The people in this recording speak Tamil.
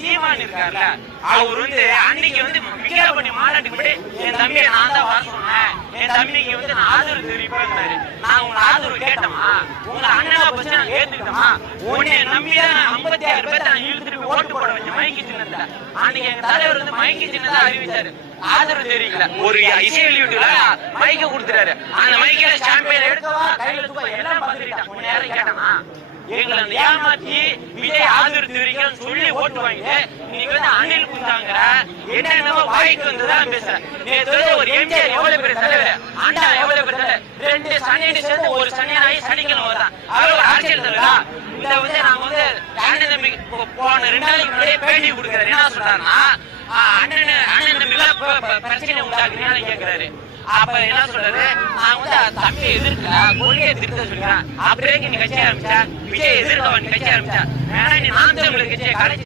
சீமான் இருக்காருல்ல, அவர் வந்து அன்னைக்கு வந்து விக்கிரவாண்டி மாநாட்டுக்கு முன்னாடி என் தம்பியை நான் தான் வர சொன்னேன், என் தம்பிக்கு வந்து நான் ஆதரவு தெரிவிப்பேன். நான் உங்க ஆதரவு கேட்டோமா, உங்க அண்ணனை பத்தி நாங்க ஏத்துக்கிட்டோமா, உன்னை நம்பிதான் 56 பேர் நான் இழுத்துட்டு ஓட்டு போட வச்சேன் மைக்கு சின்னத்தை. அன்னைக்கு எங்க தலைவர் வந்து மைக்கு சின்னதான் அறிவிச்சாரு, ஆதரவு தெரிவிக்கல. ஒரு இசை வெளியீட்டுல மைக்க கொடுத்துறாரு, அந்த மைக்கில சாம்பியன் எடுக்கவா கையில தூக்க எல்லாம் பார்த்துட்டான். உன்னை யாரும் கேட்டமா, எங்களை ஏமாத்தி விஜய் ஆதரவு தெரிவிக்கன்னு சொல்லி ஓட்டு வாங்கிட்டு இன்னைக்கு வந்து அணில் குந்தாங்கிற என்னென்னமோ வாய்க்கு வந்துதான் பேசுறேன். நேற்று ஒரு எம்ஜிஆர் எவ்வளவு பேர் தலைவர், அண்ணா எவ்வளவு பேர் தலைவர், 2 சனியன் சேர்ந்து ஒரு சனியனாகி சனிக்கிழமை வருதான் அவர் அரசியல் தலைவரா? இத வந்து நாங்க வந்து அண்ணன் தம்பி போன 2 நாளைக்கு முன்னாடியே பேட்டி கொடுக்குறாரு. என்ன சொல்றாருன்னா, அண்ணன் தம்பி பிரச்சனை உண்டாக்குறீங்கன்னு கேட்கிறாரு. அப்ப என்ன சொல்றாரு, நான் வந்து தம்பி எதிர்க்கல, கொள்கையை திருத்த சொல்லிக்கிறேன். அப்படியே நீ கட்சி ஆரம்பிச்சா, விஜய் எதிர்க்க கட்சி ஆரம்பிச்சா, வேணா நீ நாம் தமிழர் கட்சியை கடைசி